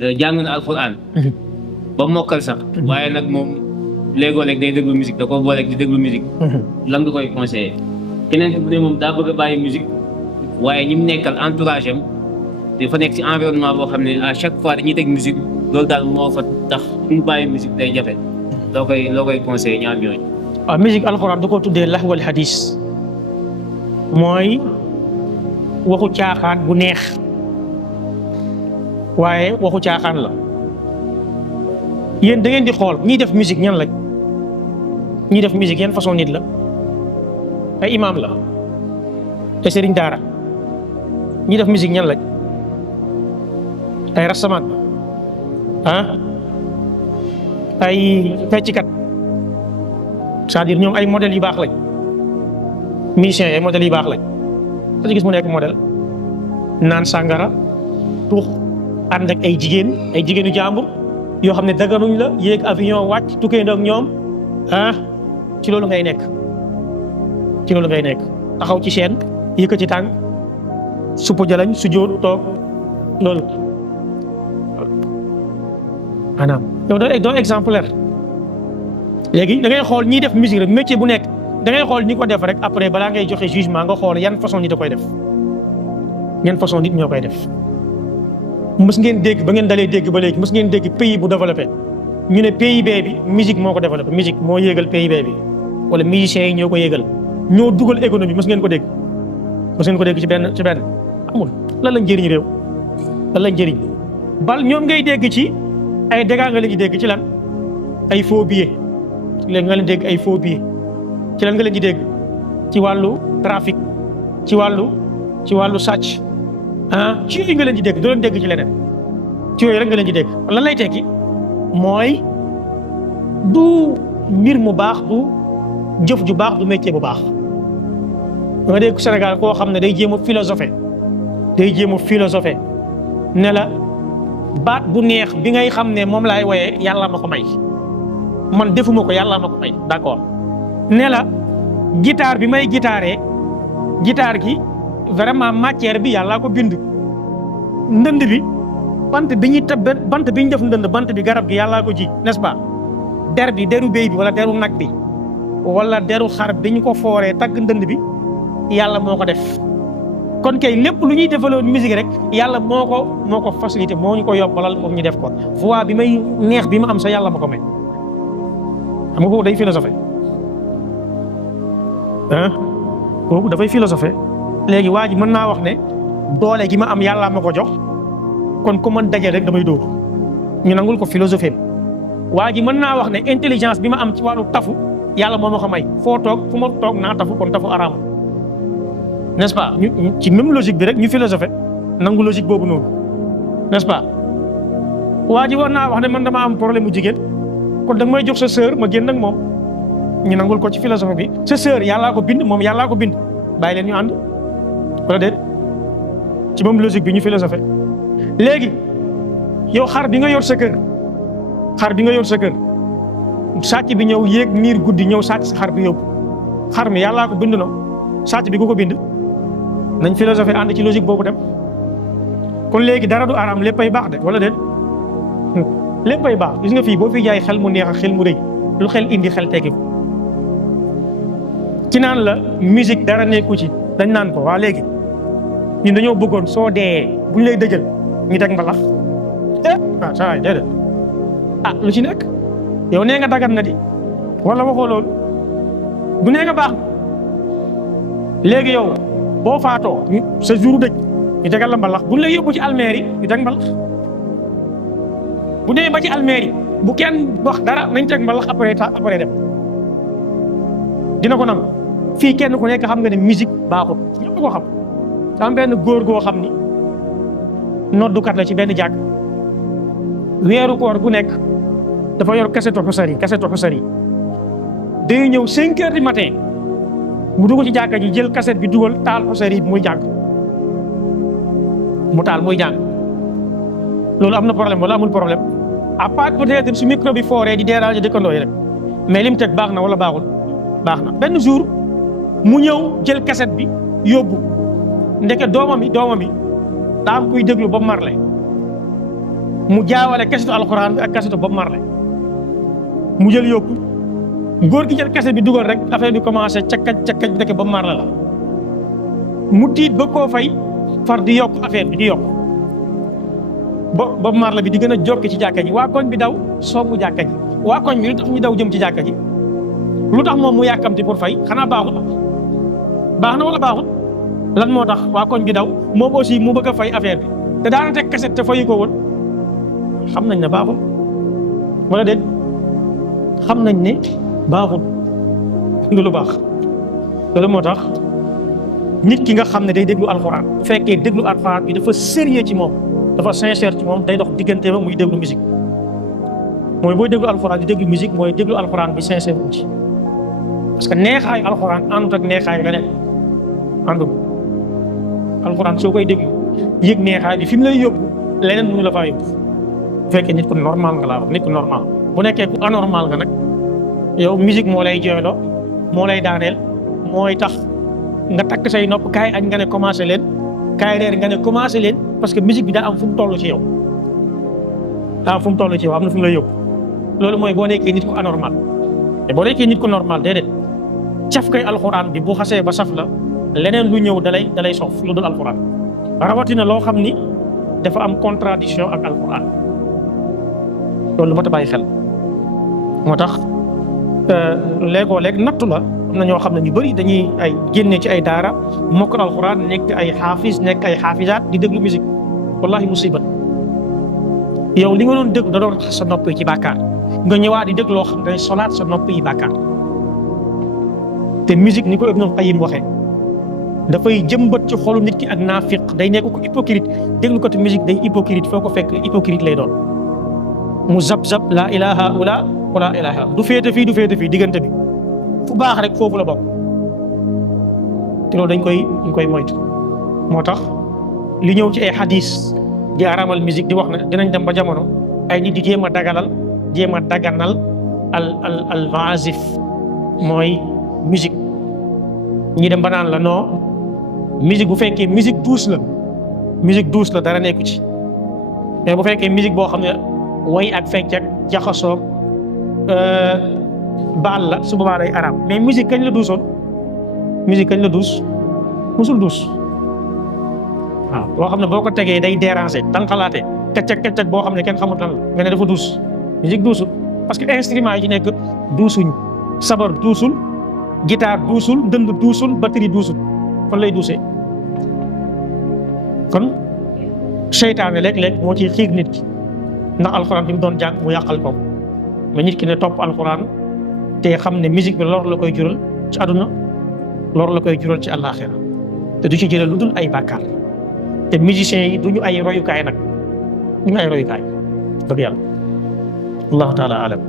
jàng na alxuraan ba mokkal sax waaye nag moom léegoo-léeg day déglu musique da ko booleeg di déglu musique lan nga koy conseillé keneen ki bu ne moom daa bëgg a bàyyi musique waaye ñi mu nekkal entourage am dafa nekk ci environnement boo xam ne à chaque fois dañuy teg musique loolu daal moo fa tax mu bàyyi musique day jafe loo koy conseillé ñaar ñooñu. waaw musique alxuraan da koo tuddee lahwal hadis mooy waxu caaxaan bu neex waaye waxu caaxaan la yéen da ngeen di xool ñiy def musique ñan lañ ñiy def musique yan façon nit la ay imam la ay sëriñ daara ñiy def musique ñan lañ ay rastaman ay fecckat c'est-à-dire ñoom ay modèles yu baax lañ musiciens yi ay modèles yu baax lañ da ci gis mu nekk modèle naan sàngara tux ànd ak ay jigéenu jàmbur yoo xam ne daganuñ la yéeg avion wàcc tukkee ndoog ñoom ci loolu ngay nekk taxaw ci chaîne yëkkati tànk suppu jalañ su jóot toog loolu maanaam yow doo exemplaire léegi da ngay xool ñiy def musique rek métier bu nekk da ngay xool ñi ko def rek après balaa ngay joxe jugement nga xool yan façon nit da koy def yan façon nit ñoo koy def. mës ngeen dégg ba ngeen dalee dégg ba léegi mës ngeen dégg pays bu développé ñu ne PIB bi musique moo ko développé musique moo yéegal PIB bi wala musiciens yi ñoo ko yéegal ñoo dugal économie mës ngeen ko dégg ci benn amul lan lañ njëriñ réew lan lañ njëriñ bal ñoom ngay dégg ci ay dégâts nga leen di dégg ci lan ay faux billets léegi nga leen dégg ay faux billets ci lan nga leen di dégg ci wàllu trafic ci wàllu sàcc ci yooyu nga leen di dégg doo leen dégg ci leneen ci yooyu rek nga leen di dégg lan lay tekki mooy du mbir mu baax du jëf ju baax du métier bu baax. nga dégg Sénégal koo xam ne day jéem a philosopher ne la baat bu neex bi ngay xam ne moom laay woyee yàlla ma ko may man defuma ko yàlla ma ko may d'accord ne la guitare bi may guitare gi vraiment matière bi yàllaa ko bind ndënd bi bant bi ñuy bant bi ñu def ndënd bant bi garab gi yàllaa ko ji n'est-ce pas der bi deru béy bi wala deru nag bi wala deru xar bi ñu ko fooree tagg ndënd bi yàlla moo ko def kon kay lépp lu ñuy defaloon musique rek yàlla moo ko facilité moo ñu ko yombalal pour ñu def ko voix bi may neex bi ma am sa yàlla ma ko may xam nga kooku day philosophé kooku dafay philosophé léegi waa ji mën naa wax ne doole gi ma am yàllaa ma ko jox kon ku mën daje rek damay dóor ñu nangul ko philosophie waa ji mën naa wax ne intelligence bi ma am ci wàllu tafu yàlla moo ma ko may foo toog fu ma toog naa tafu kon tafu araam n'est-ce pas ñu ci même logique bi rek ñu philosophé nangu logique boobu noonu n'est-ce pas waa ji war naa wax ne man dama am problème mu jigéen kon da nga may jox sa sœur ma génn ak moom ñu nangul ko ci philosophie bi sa sœur yàllaa ko bind moom yàllaa ko bind bàyyi leen ñu ànd wala déet ci même logique bi ñu philosophé léegi yow xar bi nga yor sa kër sàcc bi ñëw yéeg miir guddi ñëw sàcc sa xar bi yóbbu xar mi yàllaa ko bind no sàcc bi ku ko bind nañ philosophé ànd ci logique boobu dem kon léegi dara du araam léppay baax de wala déet léppay baax gis nga fii boo fi jaay xel mu neex ak xel mu rëy lu xel indi xel tekki ko ci naan la musique dara nekku ci dañ naan ko waa léegi ñun dañoo bëggoon soo dee bu ñu lay dëjël ñu teg mbalax saa waay déedéet lu ci nekk yow nee nga dagat na di wala waxoo loolu du nee nga baax léegi yow boo faatoo sa jour dëj ñu tegal la mbalax bu ñu lay yóbbu ci almeeri ñu teg mbalax bu nee ba ci almeeri bu kenn wax dara nañ teg mbalax après dem dina ko nangu fii kenn ku nekk xam nga ne musique baaxul ñëpp ko xam am benn góor goo xam ni noddukat la ci benn jàkk weeru koor bu nekk dafa yor kasetu xusari day ñëw 5 heures du matin mu dugg ci jàkka ji jël kaset bi dugal taal xusari bi muy jàng mu taal muy jàng loolu am na problème wala amul problème à part peut-être su micro bi fooree di déranger dëkkandoo yi rek mais lim teg baax na wala baaxul baax na benn jour mu ñëw jël kaset bi yóbbu ndeke doomam yi daa am kuy déglu Bob Marley mu jaawale kasetu alxuraan bi ak kasetu Bob Marley mu jël yóbbu góor gi jël kaset bi dugal rek affaire bi commencé cakkaj ndeke Bob Marley la mu tiit ba koo fay far di yokk affaire bi di yokk Bob Marley bi di gën a jokki ci jàkka ji waa koñ bi daw soobu jàkka ji waa koñ bi lu tax ñu daw jëm ci jàkka ji lu tax moom mu yàkkamti pour fay xanaa baaxut baax na wala baaxut lan moo tax waa koñ bi daw moom aussi mu bëgg a fay affaire bi te daana teg kaset te fayu ko woon xam nañ ne baaxul wala déet xam nañ ne baaxul du lu baax loolu moo tax nit ki nga xam ne day déglu alxuraan bu fekkee déglu alxuraan bi dafa sérieux ci moom dafa sincère ci moom day dox diggante ba muy déglu musique mooy booy déglu alxuraan di déglu musique mooy déglu alxuraan bi sincère wu ci parce que neexaayu alxuraan àndut ak neexaayu leneen àndut alxuraan soo koy déglu yëg neexaay bi fi mu lay yóbbu leneen mënu la faa yóbbu bu fekkee nit ku normal nga laa wax nit ku normal bu nekkee ku anormal nga nag yow musique moo lay jooyloo moo lay daaneel mooy tax nga takk say nopp kaay añ nga ne commencé leen kaay reer nga ne commencé leen parce que musique bi daa am fu mu toll ci yow daa am fu mu toll ci yow am na fu mu lay yóbbu loolu mooy boo nekkee nit ku anormal te boo nekkee nit ku normal déedéet caf kay alxuraan bi bu xasee ba saf la leneen lu ñëw dalay soof lu dul alxuraan rawatina loo xam ni dafa am contradiction ak alxuraan loolu lu mat a bàyyi xel moo tax léegoo léeg nattu la am na ñoo xam ne ñu bëri dañuy ay génne ci ay daara mokkal alxuraan nekk ay xaafis nekk ay xaafisaat di déglu musique wallahi musiba yow li nga doon déglu da doon sa nopp yi ci bàkkaar nga ñëwaat di déglu loo xam ne day solaat sa nopp yi bàkkaar te musique ni ko Ibnul Qayyim waxee dafay jëmbat ci xolu nit ki ak naafiq day nekk ko hypocrite déglu ko te musique day hypocrite foo ko fekk hypocrite lay doon mu zab laa ilaha ula wala ilaha du féete fii diggante bi fu baax rek foofu la bokk te loolu dañ koy moytu moo tax li ñëw ci ay xadis di aramal musique di wax ne dinañ dem ba jamono ay nit di jéem a daganal al maazif mooy musique ñi dem ba naan la non musique bu fekkee musique douce la dara nekku ci mais bu fekkee musique boo xam ne way ak fecc ak jaxasoo baal la su boobaa day araam mais musique kañ la duusoon musul duus waaw loo xam ne boo ko tegee day déranger tànqalaate kacc boo xam ne kenn xamut lan la nga ne dafa duus musique duusul parce que instrument yi ci nekk duusuñ sabar duusul guitare duusul dënd duusul batterie duusul fan lay duusee kon seytaane léeg-léeg moo ciy xiir nit ki ndax alxuraan bi mu doon jàng mu yàqal ko mais nit ki ne topp alxuraan te xam ne musique bi lor la koy jural ci àdduna lor la koy jural ci àllaaxira te du ci jëlee lu dul ay bàkkaar te musiciens yi duñu ay royukaay nag duñu ay royukaay dëgg yàlla allahu taala alam